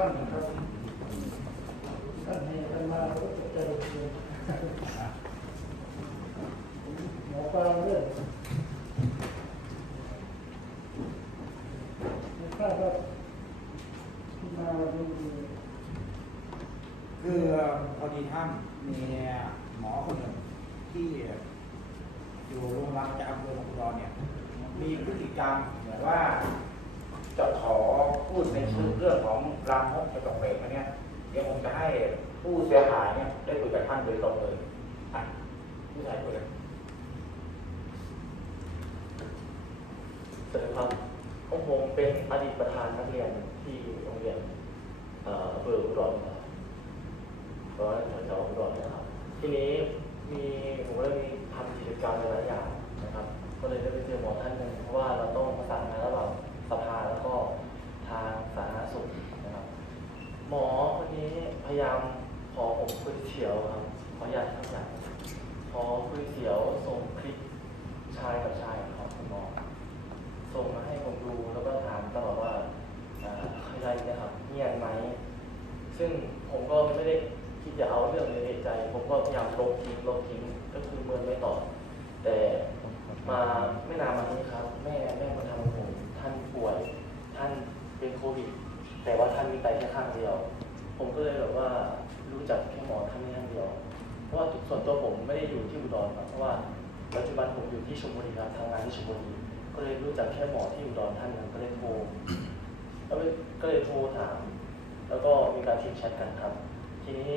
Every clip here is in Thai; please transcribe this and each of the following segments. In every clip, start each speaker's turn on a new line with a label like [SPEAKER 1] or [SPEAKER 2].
[SPEAKER 1] ท่านท่านให้ท่านมาก็จะเจเองหมอปลาเรื่องไม่ทราบว่าที่มาวันนี้
[SPEAKER 2] คือพอดีท่านมีหมอคนหนึ่งที่อยู่โรงพยาบาลจากอำเภอหนองบัวเนี่ย มีพฤติกรรมเหมือนว่า จะขอพูดในชื่อเรื่องของรามกกระจกเบรกอันเนี่ยเดี๋ยวผมจะให้ผู้เสียหายเนี่ยได้คุยกับท่านโดยตรงเลยอะผู้ชายคุยกัน
[SPEAKER 3] สวัสดีครับของผมเป็นอดีตประธานนักเรียนที่โรงเรียนเอ่ออำเภออุดรนะครับร้อยแถวอุดรนะครับ ทีนี้มีผมก็เลยมีทำกิจกรรมหลายอย่างนะครับ ก็เลยได้ไปเจอหมอท่านหนึ่งเพราะว่าเราต้องประสานงานระหว่าง สภาแล้วก็ทางสาธารณสุขนะครับ หมอคนนี้พยายามขอผมคุยเฉียวครับขออนุญาตทำอย่างขอคุยเฉียวส่งคลิปชายกับชายของคุณหมอส่งมาให้ผมดูแล้วก็ถามตลอดว่าอะไรนะครับเงียบไหมซึ่งผมก็ไม่ได้คิดจะเอาเรื่องในใจ ผมก็พยายามลบทิ้งลบทิ้งก็คือเมินไม่ตอบแต่มาไม่นานมานี้ครับ แม่แม่มาทำ ป่วย ท่านเป็นโควิด แต่ว่าท่านมีไตแค่ข้างเดียว ผมก็เลยแบบว่ารู้จักแค่หมอท่านนี้ท่านเดียว เพราะว่าส่วนตัวผมไม่ได้อยู่ที่อุดรครับเพราะว่าปัจจุบันผมอยู่ที่ชลบุรีครับทำงานที่ชลบุรี ก็เลยรู้จักแค่หมอที่อุดรท่านหนึงก็เลยโทรแล้วก็เลยโทรถาม แล้วก็มีการทีมแชทกันครับ ทีนี้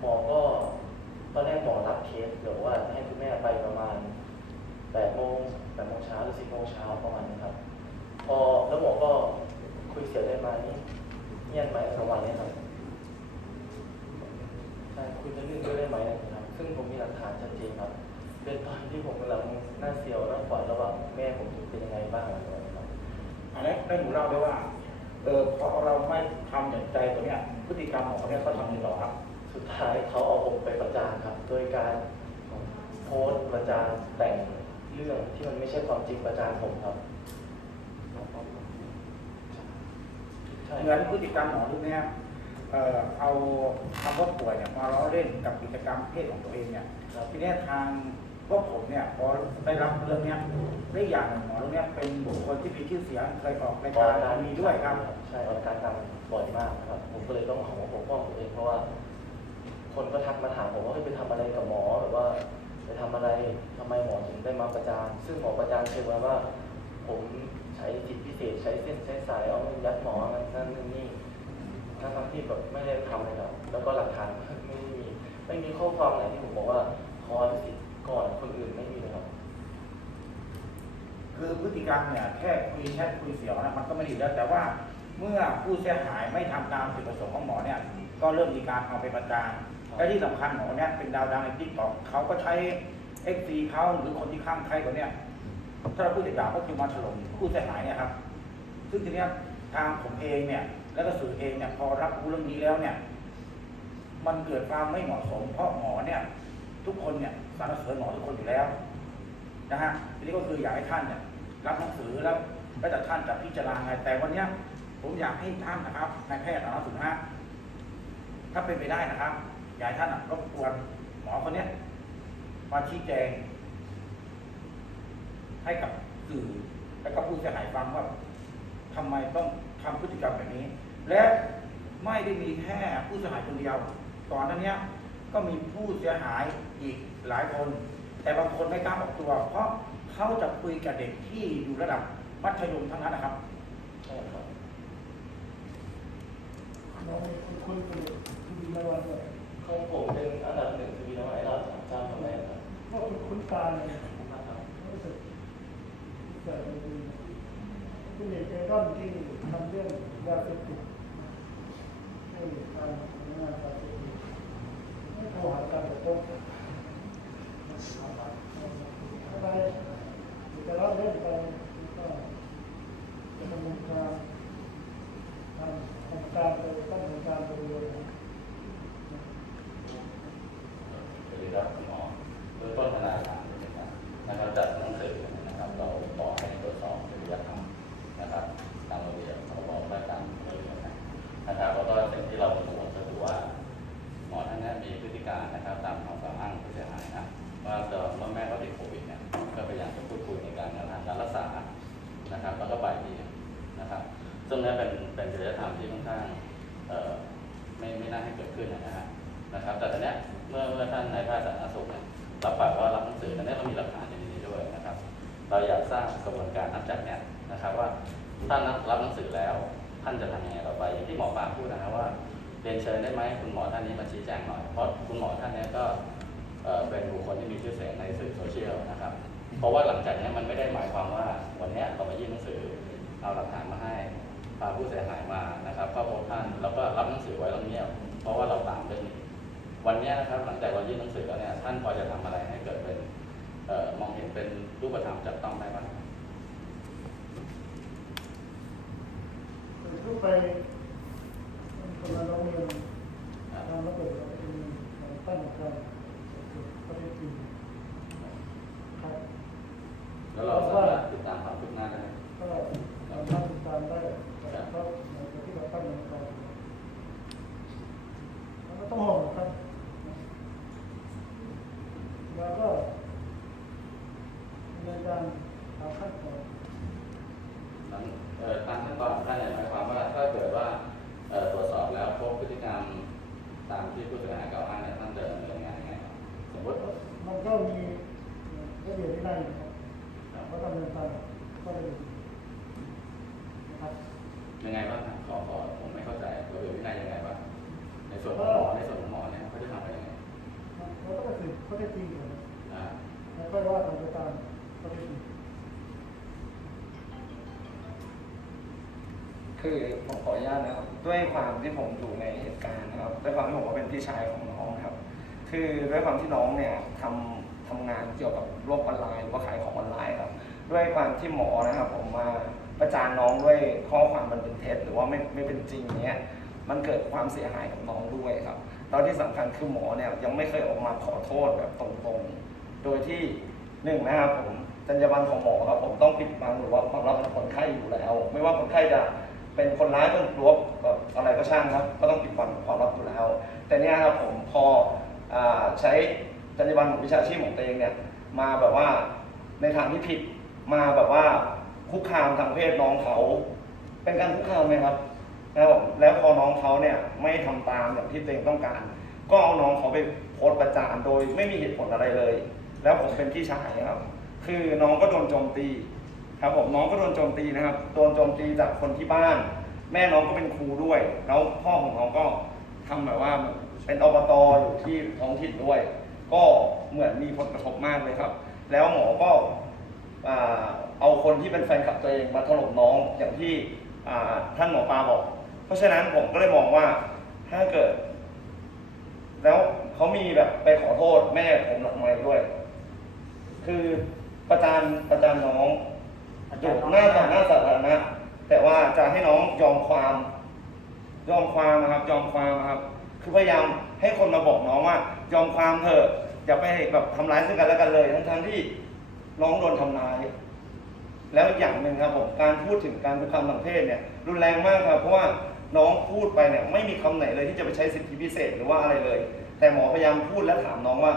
[SPEAKER 3] หมอก็ตอนแรกหมอรับเคสเดี๋ยวว่าให้คุณแม่ไปประมาณแปดโมงแปดโมงเช้าหรือสิบโมงเช้าประมาณนี้ครับ พอแล้วหมอก็คุยเสียได้ไหมเงียบไหมประมาณนี้ครับใช่คุยเรื่องด้วยได้ไหมนะครับซึ่งผมมีหลักฐานชัดเจนครับ เป็นตอนที่ผมกำลังหน้าเสียวหน้าขวานระหว่างแม่ผมเป็นยังไงบ้างอะไรอย่างเงี้ยครับ
[SPEAKER 2] อันนี้ได้หนูเล่าได้ว่าเออพอเราไม่ทำอย่างใจตัวเนี้ยพฤติกรรมของเขาเนี่ยเขาทำยังไงต่อครับ
[SPEAKER 3] สุดท้ายเขาเอาผมไปประจานครับ โดยการโพสต์ประจานแต่งเรื่องที่มันไม่ใช่ความจริงประจานผมครับ ใช่
[SPEAKER 2] เหมือนพฤติกรรมของลูกเนี่ยเอ่อเอาคำว่าป่วยเนี่ยมาล้อเล่นกับกิจกรรมเพศของตัวเองเนี่ย
[SPEAKER 3] ครับ
[SPEAKER 2] ทีเนี้ยทางพวกผมเนี่ยพอได้รับเรื่องเนี้ยได้อย่างหนึ่งหมอเรื่องเนี้ยเป็นบุคคลที่มีชื่อเสียงเคยออกรายการมีด้วยครับ
[SPEAKER 3] ใช่ออกการทำบ่อยมากครับ ผมก็เลยต้องขอปกป้องตัวเองเพราะว่า คนก็ทักมาถามผมว่าเฮ้ยไปทำอะไรกับหมอหรือว่าไปทำอะไรทำไมหมอถึงได้มาประจาน ซึ่งหมอประจานเชื่อว่าผมใช้สิทธิพิเศษใช้เส้นใช้สายเอาเงินยัดหมอนั่นนั่นนนนี่ทั้งทั้งที่แบบไม่ได้ทำเลยครับแล้วก็หลักฐานไม่มี ไม่มีข้อความไหนที่ผมบอกว่าขออนุสิทธิ์ก่อนคนอื่นไม่มีเลยครับ
[SPEAKER 2] คือพฤติกรรมเนี่ยแค่คุยแชทคุยเสียวนะมันก็ไม่ดีแล้ว แต่ว่าเมื่อผู้เสียหายไม่ทำตามจุดประสงค์ของหมอเนี่ย ก็เริ่มมีการเอาไปประจาน
[SPEAKER 3] ครับ
[SPEAKER 2] และที่สำคัญหมอเนี่ยเป็นดาวดังในทิกตอกเขาก็ใช้เอ็กซีเขาหรือคนที่ข้างใครคนเนี่ย ถ้าเราพูดถึงด่าก็คือมาถล่มผู้เสียหายเนี่ยครับ ซึ่งทีเนี้ยทางผมเองเนี่ย แล้วก็สื่อเองเนี่ยพอรับรู้เรื่องนี้แล้วเนี่ย มันเกิดความไม่เหมาะสมเพราะหมอเนี่ย ทุกคนเนี่ยสรรเสริญหมอทุกคนอยู่แล้วนะฮะทีนี้ก็คืออยากให้ท่านเนี่ย รับหนังสือแล้วแล้วแต่ท่านจะพิจารณาไงแต่วันเนี้ยผมอยากให้ท่านนะครับนายแพทย์สาธารณสุขนะถ้าเป็นไปได้นะครับ อยากให้ท่านรบกวนหมอคนเนี้ยมาชี้แจง ให้กับสื่อและก็ผู้เสียหายฟังว่าทำไมต้องทำพฤติกรรมแบบนี้ และไม่ได้มีแค่ผู้เสียหายคนเดียวก่อนหน้าเนี้ยก็มีผู้เสียหายอีกหลายคน แต่บางคนไม่กล้าออกตัว เพราะเขาจะคุยกับเด็กที่อยู่ระดับมัธยมทั้งนั้นนะครับ
[SPEAKER 3] ใช่ครับ
[SPEAKER 1] เราเป็นคนคนที่ดีมาวันด้วย
[SPEAKER 3] ของผมเป็นอันดับหนึ่งคือวีนวัยเราจำทำไมครับ
[SPEAKER 1] เพราะเป็นคุณตาเนี่ย
[SPEAKER 3] ขอบคุณมากครับ
[SPEAKER 1] รู้สึก ใส่ดีคุณเด็กเจร่อนที่ทำเรื่องยาเสพติดให้ทางงานยาเสพติดให้โทรหาการปกป้องอะไรจะเล่าเรื่องไปก็จะดำเนินการทำทำการไปตั้งทำการไปเลย
[SPEAKER 4] สวัสดีครับคุณหมอโดยต้นธนาคารนะครับนะครับจัดหนังสือนะครับ เราขอให้ตรวจสอบจริยธรรมนะครับตามระเบียบพรบว่าการเงินนะครับก็ต อยากสร้างกระบวนการนับจากเนี้ยนะครับว่าท่านรับหนังสือแล้ว ท่านจะทำยัง ไงต่อไปอย่างที่หมอปลาพูดนะครับว่าเรียนเชิญได้ไหมคุณหมอท่านนี้มาชี้แจงหน่อย เพราะคุณหมอท่านนี้ก็เป็นบุคคลที่มีชื่อเสียงในสื่อโซเชียลนะครับ เพราะว่าหลังจากนี้มันไม่ได้หมายความว่าวันนี้เรามายื่นหนังสือเอาหลักฐานมาให้พาผู้เสียหายมานะครับเข้าพบท่านแล้วก็รับหนังสือไว้แล้วเงียบเพราะว่าเราตามเรื่องนี้วันนี้นะครับหลังจากเรายื่นหนังสือแล้วเนี่ยท่านพอจะทำอะไรให้เกิดเป็นออมองเห็นเป็นรูปธรรมจับต้องได้บ้าง
[SPEAKER 1] คือทุกไปคนละร้องเรียนทางระบบเราเป็นการตั้งการข้อเท็จจริงครับ
[SPEAKER 4] แล้วเราสามารถติดตามความคืบหน้าได้ไหม
[SPEAKER 1] ก็สามารถติดตามได้ครับในที่เราตั้งการแล้วก็ต้องห่วงครับแล้วก็ในการหาขั้นตอน
[SPEAKER 4] หลังเอ่อตามขั้นตอนของท่านเนี่ยหมายความว่าถ้าเกิดว่าเอ่อตรวจสอบแล้วพบพฤติกรรมตามที่ผู้เสียหายกล่าวอ้างเนี่ยท่านจะดำเนินงานยังไงครับสมมติ
[SPEAKER 1] มันก็มีระเบียบวินัยนะครับเพราะดำเนินตามก็ระเบียบนะครับ
[SPEAKER 4] ยังไงบ้างครับขอขอผมไม่เข้าใจระเบียบวินัยยังไงบ้างในส่วนของหมอในส่วนของหมอเนี่ยเขาจะทำอะไรยังไง
[SPEAKER 1] เราต้องไปสืบข้อเท็จจริงก่อนนะ
[SPEAKER 4] อ่า
[SPEAKER 1] แล้วค่อยว่ากันไปตามข้อเท็จจริง
[SPEAKER 5] คือผมขออนุญาตนะครับด้วยความที่ผมอยู่ในเหตุการณ์นะครับด้วยความที่ผมก็เป็นพี่ชายของน้องครับ คือด้วยความที่น้องเนี่ยทำทำงานเกี่ยวกับโลกออนไลน์หรือว่าขายของออนไลน์ครับ ด้วยความที่หมอนะครับผมมา ประจานน้องด้วยข้อความมันเป็นเท็จหรือว่าไม่ไม่เป็นจริงเนี้ยมันเกิดความเสียหายกับน้องด้วยครับตอนที่สำคัญคือหมอเนี่ยยังไม่เคยออกมาขอโทษแบบตรงๆ โดยที่หนึ่งนะครับผมจรรยาบรรณของหมอครับผมต้องปิดบังหรือว่าความลับของคนไข้อยู่แล้ว ไม่ว่าคนไข้จะเป็นคนร้ายเป็นรวบแบบอะไรก็ช่างครับก็ต้องปิดบังความลับอยู่แล้ว แต่เนี่ยครับผมพออใช้จรรยาบรรณของวิชาชีพของตัวเองเนี่ยมาแบบว่าในทางที่ผิดมาแบบว่า คุกคามทางเพศน้องเขา เป็นการคุกคามไหมครับ แล้วแล้วพอน้องเขาเนี่ยไม่ทำตามอย่างที่ตัวเองต้องการ ก็เอาน้องเขาไปโพสต์ประจานโดยไม่มีเหตุผลอะไรเลย แล้วผมเป็นพี่ชายครับ คือน้องก็โดนโจมตีครับผมน้องก็โดนโจมตีนะครับ โดนโจมตีจากคนที่บ้าน แม่น้องก็เป็นครูด้วย แล้วพ่อของน้องก็ทำแบบว่าเป็นอบตอยู่ที่ท้องถิ่นด้วย ก็เหมือนมีผลกระทบมากเลยครับ แล้วหมอก็อ่า เอาคนที่เป็นแฟนคลับตัวเองมาถล่มน้องอย่างที่อ่าท่านหมอปลาบอก เพราะฉะนั้นผมก็เลยมองว่าถ้าเกิด แล้วเขามีแบบไปขอโทษแม่ผมหลังไม้ด้วย คือประจานประจานน้องอยู่หน้าต่อหน้าสาธารณะแต่ว่าจะให้น้องยอมความ ยอมความนะครับ ยอมความนะครับ คือพยายามให้คนมาบอกน้องว่า ยอมความเถอะอย่าไปแบบทำร้ายซึ่งกันและกันเลย ทั้งทั้งๆที่น้องโดนทำร้าย แล้วอย่างหนึ่งครับผมการพูดถึงการคุกคามทางเพศเนี่ยรุนแรงมากครับเพราะว่าน้องพูดไปเนี่ยไม่มีคำไหนเลยที่จะไปใช้สิทธิพิเศษหรือว่าอะไรเลย แต่หมอพยายามพูดและถามน้องว่า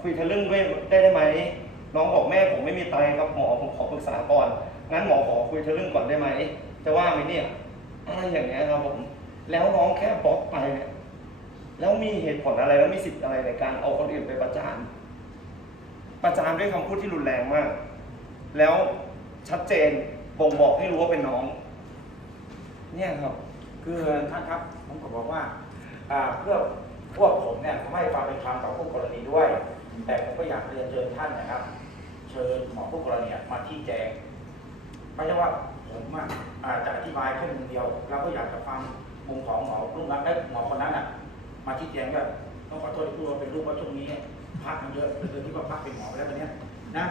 [SPEAKER 5] คุยทะลึ่งด้วยได้ได้ไหมน้องบอกแม่ผมไม่มีไตครับหมอผมขอปรึกษาก่อนงั้นหมอขอคุยทะลึ่งก่อนได้ไหมจะว่าไหมเนี่ยอะไรอย่างเงี้ยครับผมแล้วน้องแค่บล็อกไปเนี่ยแล้วมีเหตุผลอะไรแล้วมีสิทธิ์อะไรในการเอาคนอื่นไปประจานประจานด้วยคำพูดที่รุนแรงมาก แล้ว ชัดเจนบ่งบอกให้รู้ว่าเป็นน้อง เนี่ยครับ
[SPEAKER 2] คือท่านครับผมก็บอกว่าอ่าเพื่อพวกผมเนี่ยไม่ให้ความเป็นธรรมกับผู้กรณีด้วย แต่ผมก็อยากเรียนเชิญท่านนะครับ เชิญหมอผู้กรณีมาที่แจงไม่ใช่ว่าผมอะอาจจะอธิบายแค่มุมเดียว เราก็อยากจะฟังมุมของหมอรุ่นนั้นได้หมอคนนั้นอะ มาชี้แจงด้วยต้องขอโทษที่พูดว่าเป็นรูปว่าช่วงนี้พักมันเยอะเลยที่ว่าพักเป็นหมอไปแล้วตอนเนี้ยนะ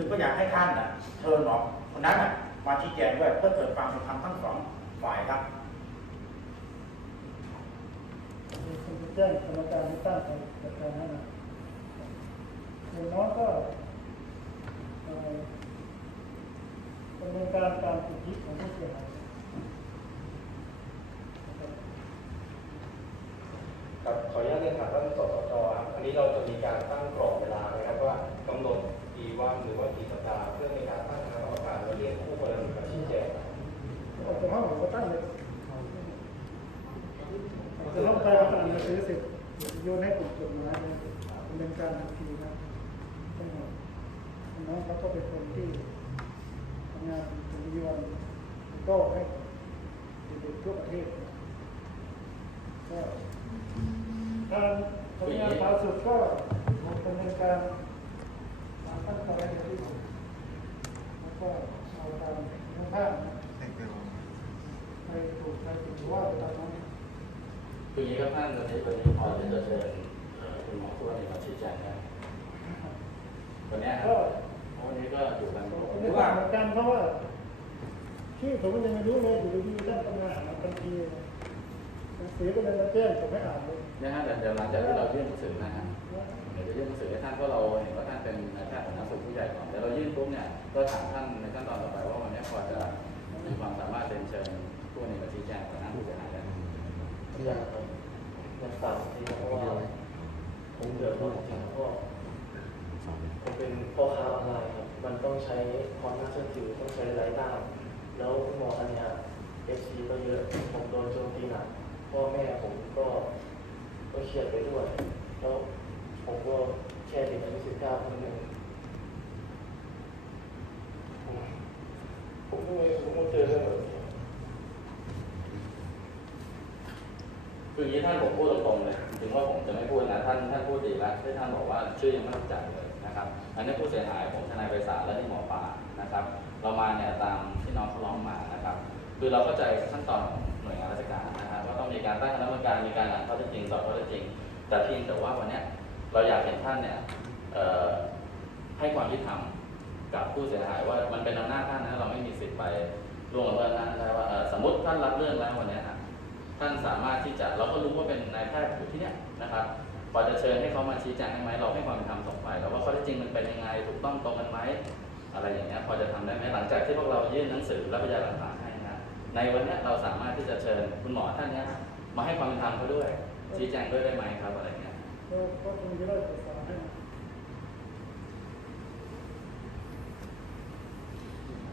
[SPEAKER 2] คือก็อยากให้ท่านอะเชิญหมอคนนั้นอะมาชี้แจงด้วยเพื่อเกิดความเป็นธรรมทั้งสองฝ่ายครับ
[SPEAKER 1] มีคนจะแจ้งกรรมการที่ตั้งไปจัดการให้นะอย่างน้อยก็เอ่อดำเนินการตามสิทธิของผู้เสียหายนะครับ
[SPEAKER 6] ครับขออนุญาตเรียนถามท่านสสจครับอันนี้เราจะมีการตั้ง อกจา
[SPEAKER 1] กห้องไปเราตั้อเสร็จโยนให้กลุ่มกฎหมายเลยดำเนินการทันทีนะไม่หมดน้องเขาก็เป็นคนที่ทำงานจะมีวันก็ให้เด็กๆทั่วประเทศก็ทางทำงานสาธารณสุขก็ดำเนินการตามขั้นตอนอย่างที่สุดแล้วก็เอาตามข้างข้างไปถูกไปผิดหรือว่าไปตามนั้น
[SPEAKER 4] คืออย่างนี้ครับท่านวันนี้วันนี้พอจะเชิญเอ่อคุณหมอทั่วมาชี้แจงได้วันนี้ครับ
[SPEAKER 1] ก็
[SPEAKER 4] วันนี้ก็อยู่กัน
[SPEAKER 1] ผมไม่าเหมือนกันเพราะว่าชื่อผมยังไม่รู้เลยอยู่ดีๆท่านก็มาหาทันทีหนังสือก็เลยมาแจ้งผมไม่อ่านเลย
[SPEAKER 4] นะฮะเดี๋ยวเดี๋ยวหลังจากที่เรายื่นหนังสือนะฮะเดี๋ยวจะยื่นหนังสือให้ท่านเพราะเราเห็นว่าท่านเป็นนายแพทย์ของนักสุขผู้ใหญ่ก่อนเดี๋ยวเรายื่นปุ๊บเนี่ยก็ถามท่านในขั้นตอนต่อไปว่าวันนี้พอจะมีความสามารถเรียนเชิญผู้นี้มาชี้แจงต่อหน้าผู้เสียหายได้ไหม
[SPEAKER 3] อยากครับอยากฝากทีเพราะว่าผมเดือดร้อนจริงๆเพราะผมเป็นพ่อค้าออนไลน์ครับ มัน ต้องใช้ความน่าเชื่อถือต้องใช้รายได้แล้วคุณหมออันเนี้ยเอฟซีก็เยอะผมโดนโจมตีหนักพ่อแม่ผมก็ก็เครียดไปด้วย แล้วผมก็แค่เด็กอายุสิบเก้าคนหนึ่งผมผมก็ไม่ผมก็เจอเรื่องแบบนี้
[SPEAKER 4] คืออย่างนี้ท่านผมพูดตรงๆเลยถึงว่าผมจะไม่พูดนะท่านท่านพูดดีแล้วที่ท่านบอกว่าชื่อยังไม่รู้จักเลย อันนี้ผู้เสียหายผมทนายไพศาลและที่หมอปลานะครับ เรามาเนี่ยตามที่น้องเขาร้องมานะครับ คือเราเข้าใจขั้นตอนของหน่วยงานราชการนะครับว่าต้องมีการตั้งคณะกรรมการมีการอ่านข้อเท็จจริงสอบข้อเท็จจริง แต่เพียงแต่ว่าวันนี้เราอยากเห็นท่านเนี่ยให้ความยุติธรรมกับผู้เสียหายว่ามันเป็นอำนาจท่านนะเราไม่มีสิทธิ์ไปล่วงละเมิดอำนาจได้ว่าสมมติท่านรับเรื่องแล้ววันนี้ฮะท่านสามารถที่จะเราก็รู้ว่า พอจะเชิญให้เขามาชี้แจงได้ไหมเราให้ความเป็นธรรมสองฝ่ายแล้วว่าข้อเท็จจริงมันเป็นยังไงถูกต้องตรงกันไหมอะไรอย่างเงี้ยพอจะทำได้ไหมหลังจากที่พวกเรายื่นหนังสือและพยานหลักฐานให้นะในวันเนี้ยเราสามารถที่จะเชิญคุณหมอท่านเนี้ยมาให้ความเป็นธรรมเขาด้วยชี้แจงด้วยได้ไหมครับอะไรเงี้ย
[SPEAKER 1] ก็คงจะได้ประส